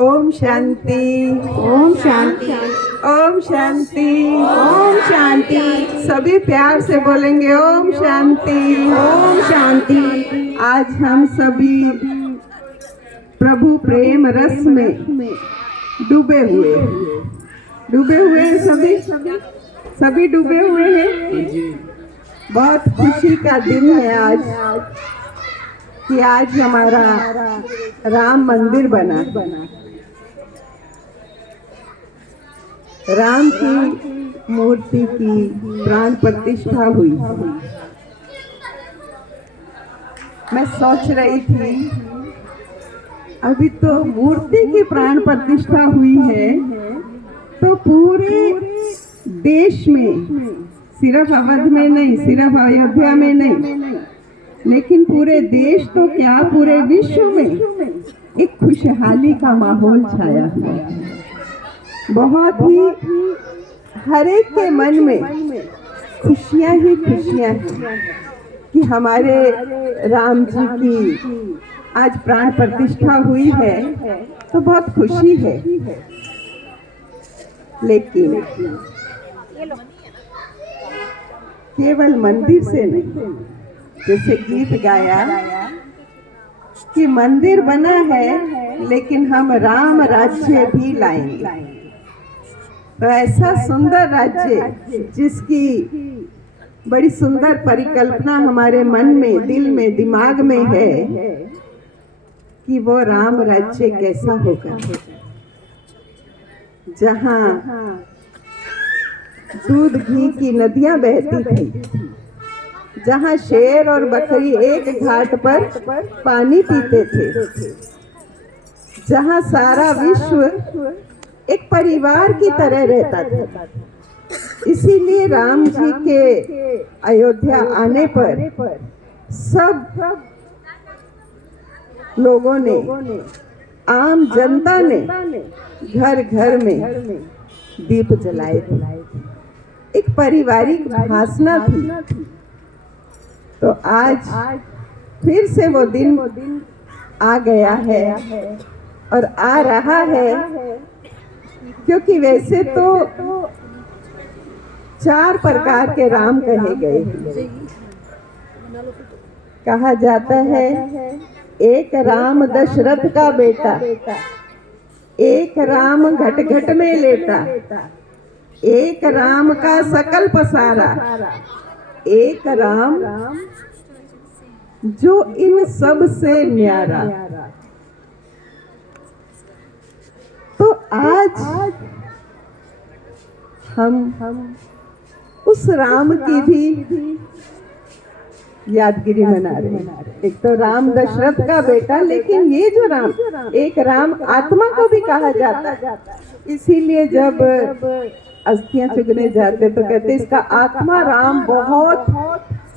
ओम शांति। ओम शांति। ओम शांति। ओम शांति। सभी प्यार से बोलेंगे ओम शांति। ओम शांति। आज हम सभी प्रभु प्रेम रस में डूबे हुए हैं। सभी डूबे हुए हैं। बहुत खुशी का दिन है आज कि आज हमारा राम मंदिर बना। राम की मूर्ति की प्राण प्रतिष्ठा हुई। मैं सोच रही थी अभी तो मूर्ति की प्राण प्रतिष्ठा हुई है तो पूरे देश में, सिर्फ अवध में नहीं, सिर्फ अयोध्या में नहीं, लेकिन पूरे देश तो क्या पूरे विश्व में एक खुशहाली का माहौल छाया हुआ है। बहुत ही हर एक के मन में खुशियां ही खुशियां हैं कि हमारे राम जी की आज प्राण प्रतिष्ठा हुई है तो बहुत खुशी है। लेकिन केवल मंदिर से नहीं, जैसे गीत गाया कि मंदिर बना है लेकिन हम राम राज्य भी लाएंगे। तो ऐसा सुंदर राज्य जिसकी बड़ी सुंदर परिकल्पना हमारे मन में, दिल में, दिमाग में है कि वो राम राज्य कैसा होगा, जहाँ दूध घी की नदियां बहती थी, जहाँ शेर और बकरी एक घाट पर पानी पीते थे, जहाँ सारा विश्व एक परिवार की तरह रहता था। इसीलिए राम जी के अयोध्या आने पर सब लोगों ने, आम जनता ने घर घर में दीप जलाए थे। एक पारिवारिक भावना थी। तो आज फिर से वो दिन आ गया है और आ रहा है, क्योंकि वैसे तो 4 प्रकार के राम कहे गए। कहा जाता है एक राम दशरथ का बेटा, एक राम घट घट में लेटा, एक राम का सकल पसारा, एक राम जो इन सब से न्यारा। तो आज हम उस राम की भी यादगिरी मना रहे हैं। एक तो राम दशरथ का बेटा, लेकिन ये जो राम, एक राम आत्मा को भी कहा जाता है। इसीलिए जब अस्थियां चुगने जाते तो कहते इसका आत्मा राम बहुत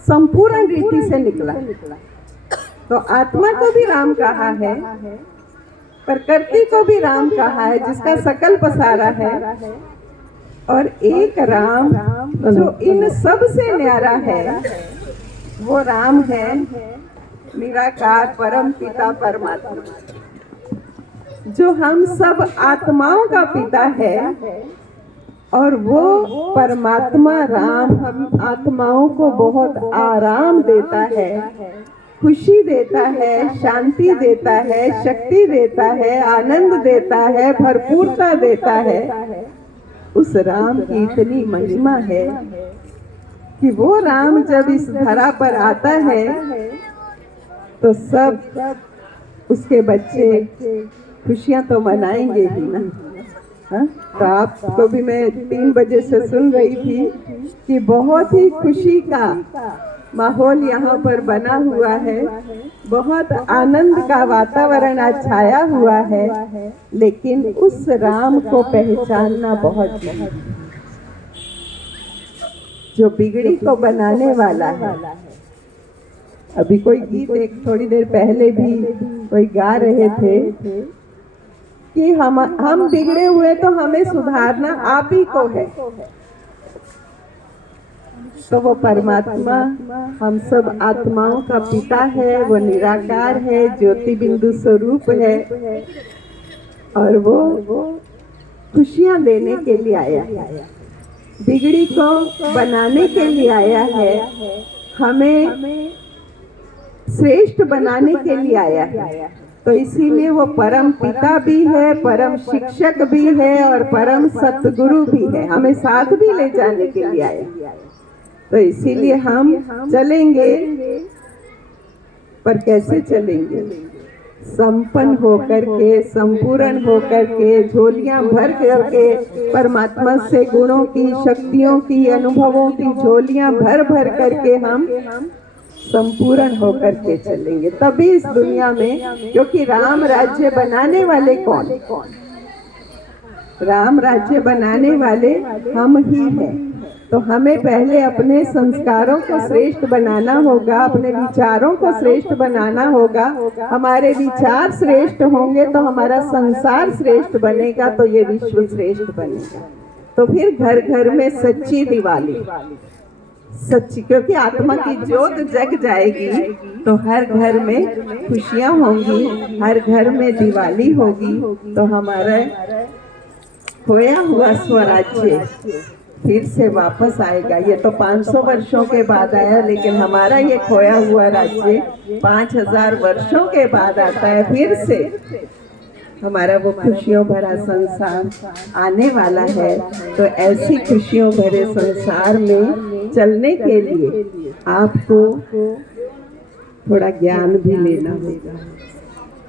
संपूर्ण रीति से निकला। तो आत्मा को भी राम कहा है, प्रकृति को भी राम कहा है, जिसका सकल पसारा है, और एक राम जो इन सब से न्यारा है, वो राम है निराकार परम पिता परमात्मा, जो हम सब आत्माओं का पिता है। और वो परमात्मा राम हम आत्माओं को बहुत आराम देता है, खुशी देता है, शांति देता है, शक्ति देता है, आनंद देता है, भरपूरता देता है। उस राम की इतनी महिमा है कि वो राम जब इस धरा पर आता है तो सब उसके बच्चे खुशियां तो मनाएंगे ही ना। हाँ? तो आपको भी मैं 3 बजे से सुन रही थी कि बहुत ही खुशी का माहौल यहाँ पर बना हुआ है, बहुत आनंद का वातावरण आज छाया हुआ है। लेकिन उस राम को पहचानना बहुत जरूरी है, जो बिगड़ी को बनाने वाला है। अभी कोई गीत एक थोड़ी देर पहले भी कोई गा रहे थे कि हम बिगड़े हुए तो हमें सुधारना आप ही को है। तो वो परमात्मा हम सब आत्माओं का पिता है, वो निराकार है, ज्योति बिंदु स्वरूप है। और वो खुशियां देने के लिए आया है, बिगड़ी को बनाने के लिए आया है, हमें श्रेष्ठ बनाने के लिए आया है। तो इसीलिए वो परम पिता भी है, परम शिक्षक भी है और परम सतगुरु भी है, हमें साथ भी ले जाने के लिए आया। तो इसीलिए हम चलेंगे, पर कैसे चलेंगे? संपन्न होकर के, संपूर्ण होकर के, झोलियां भर करके, परमात्मा से गुणों की, शक्तियों की, अनुभवों की झोलियां भर भर करके हम संपूर्ण होकर के चलेंगे, तभी इस दुनिया में। क्योंकि राम राज्य बनाने वाले कौन? राम राज्य बनाने वाले हम ही हैं। तो हमें पहले अपने संस्कारों को श्रेष्ठ बनाना होगा, अपने विचारों को श्रेष्ठ बनाना होगा। हमारे विचार श्रेष्ठ होंगे तो हमारा संसार श्रेष्ठ बनेगा, तो ये विश्व श्रेष्ठ बनेगा। तो फिर घर घर में सच्ची दिवाली, सच्ची, क्योंकि आत्मा की ज्योत जग जाएगी तो हर घर में खुशियां होंगी, हर घर में दिवाली होगी, तो हमारा खोया हुआ स्वराज्य फिर से वापस आएगा। ये तो 500 वर्षों के बाद आया, लेकिन हमारा ये खोया हुआ राज्य 5000 वर्षों के बाद आता है। फिर से हमारा वो खुशियों भरा संसार आने वाला है। तो ऐसी खुशियों भरे संसार में चलने के लिए आपको थोड़ा ज्ञान भी लेना होगा,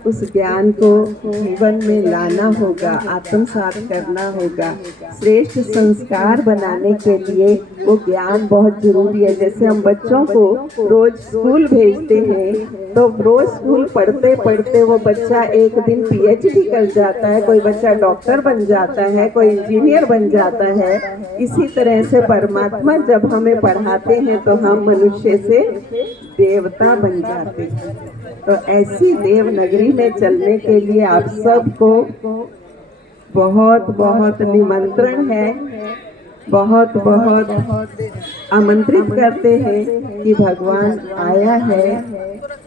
उस ज्ञान को जीवन में लाना होगा, आत्मसात करना होगा। श्रेष्ठ संस्कार बनाने के लिए वो ज्ञान बहुत जरूरी है। जैसे हम बच्चों को रोज स्कूल भेजते हैं, तो रोज स्कूल पढ़ते पढ़ते वो बच्चा एक दिन PhD कर जाता है, कोई बच्चा डॉक्टर बन जाता है, कोई इंजीनियर बन जाता है। इसी तरह से परमात्मा जब हमें पढ़ाते हैं तो हम मनुष्य से देवता बन जाते हैं। तो ऐसी देव नगरी में चलने के लिए आप सबको बहुत बहुत निमंत्रण है, बहुत बहुत आमंत्रित करते हैं कि भगवान आया है,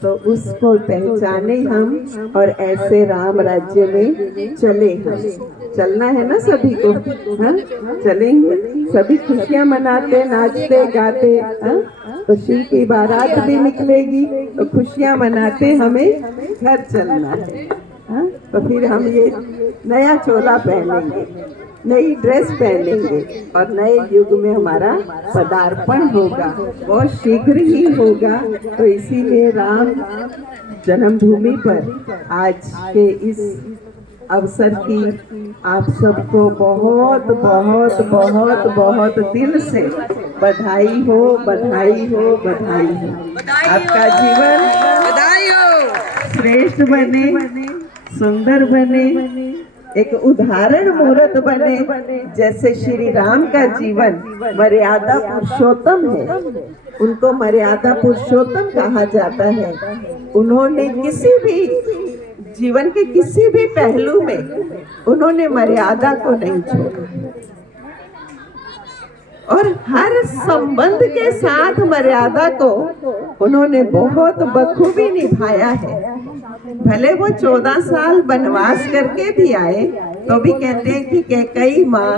तो उसको पहचाने हम और ऐसे राम राज्य में चले। हम चलना है ना सभी को, हाँ चलेंगे, सभी खुशियां मनाते, नाचते गाते, हाँ तो शिव की बारात भी निकलेगी, तो खुशियां मनाते हमें घर चलना है। हाँ तो फिर हम ये नया चोला पहनेंगे, नई ड्रेस पहनेंगे और नए युग में हमारा पदार्पण होगा, बहुत शीघ्र ही होगा। तो इसीलिए राम जन्मभूमि पर आज के इस अवसर की आप सबको बहुत बहुत बहुत बहुत दिल से बधाई हो, बधाई हो, बधाई हो। आपका जीवन श्रेष्ठ बने, सुंदर बने, एक उदाहरण मूर्त बने। जैसे श्री राम का जीवन मर्यादा पुरुषोत्तम है, उनको मर्यादा पुरुषोत्तम कहा जाता है। उन्होंने किसी भी जीवन के किसी भी पहलू में उन्होंने मर्यादा को नहीं छोड़ा और हर संबंध के साथ मर्यादा को उन्होंने बहुत बखूबी निभाया है। भले वो 14 साल वनवास करके भी आए, तो भी कहते हैं कि कैकेयी माँ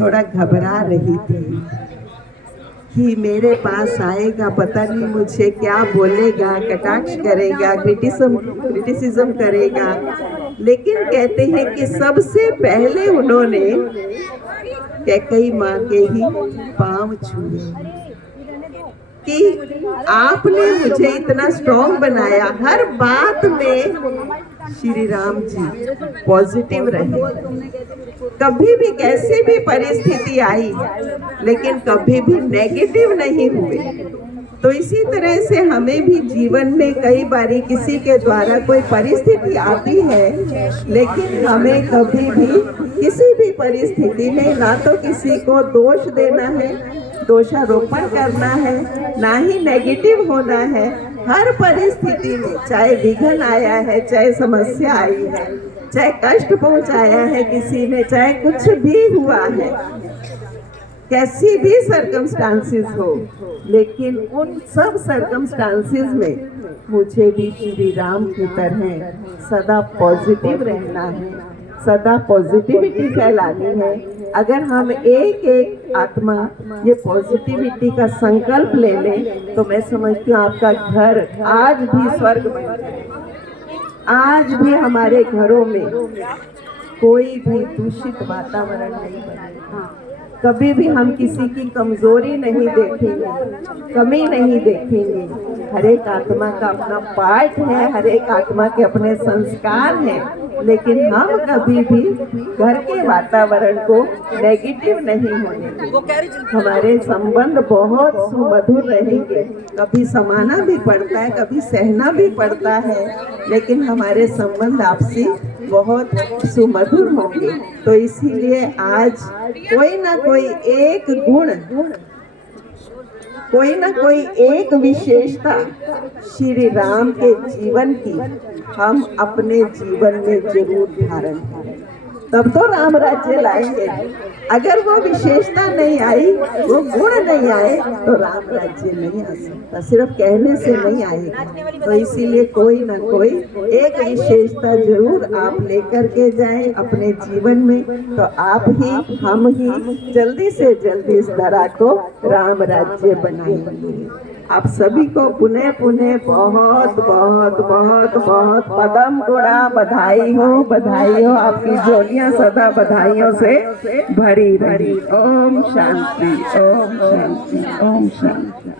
थोड़ा घबरा रही थी कि मेरे पास आएगा, पता नहीं मुझे क्या बोलेगा, कटाक्ष करेगा, क्रिटिसिज्म करेगा। लेकिन कहते हैं कि सबसे पहले उन्होंने कैकेयी माँ के ही पांव छुए कि आपने मुझे इतना स्ट्रॉन्ग बनाया। हर बात में श्री राम जी पॉजिटिव रहे, कभी भी कैसी भी परिस्थिति आई लेकिन कभी भी नेगेटिव नहीं हुए। तो इसी तरह से हमें भी जीवन में कई बारी किसी के द्वारा कोई परिस्थिति आती है, लेकिन हमें कभी भी किसी भी परिस्थिति में ना तो किसी को दोष देना है, दोषारोपण करना है, ना ही नेगेटिव होना है। हर परिस्थिति में चाहे विघ्न आया है, चाहे समस्या आई है, चाहे कष्ट पहुंचाया है किसी ने, चाहे कुछ भी हुआ है, कैसी भी सर्कमस्टांसेस हो, लेकिन उन सब सर्कमस्टांसेस में मुझे भी श्री राम की तरह सदा पॉजिटिव रहना है, सदा पॉजिटिविटी फैलानी है। अगर हम एक एक आत्मा ये पॉजिटिविटी का संकल्प ले लें तो मैं समझती हूँ आपका घर आज भी स्वर्ग बन जाएगा। आज भी हमारे घरों में कोई भी दूषित वातावरण नहीं बनेगा। कभी भी हम किसी की कमजोरी नहीं देखेंगे, कमी नहीं देखेंगे। हर एक आत्मा का अपना पार्ट है, हर एक आत्मा के अपने संस्कार हैं, लेकिन हम कभी भी घर के वातावरण को नेगेटिव नहीं होने देंगे। हमारे संबंध बहुत सुमधुर रहेंगे। कभी समाना भी पड़ता है, कभी सहना भी पड़ता है, लेकिन हमारे संबंध आपसी बहुत सुमधुर होंगे। तो इसीलिए आज कोई ना कोई एक गुण, कोई ना कोई एक विशेषता श्री राम के जीवन की हम अपने जीवन में जरूर धारण करें, तब तो राम राज्य लाएंगे। अगर वो विशेषता नहीं आई, वो गुण नहीं आए, तो राम राज्य नहीं आ सकता। सिर्फ कहने से नहीं आएगा। तो इसीलिए कोई ना कोई एक विशेषता जरूर आप लेकर के जाएं अपने जीवन में, तो आप ही हम ही जल्दी से जल्दी इस धरा को राम राज्य बनाएंगे। आप सभी को पुनः पुनः बहुत बहुत बहुत बहुत पदम गुणा बधाई हो। आपकी झोलियां सदा बधाइयों से भरी रही। ओम शांति, ओम शांति, ओम शांति।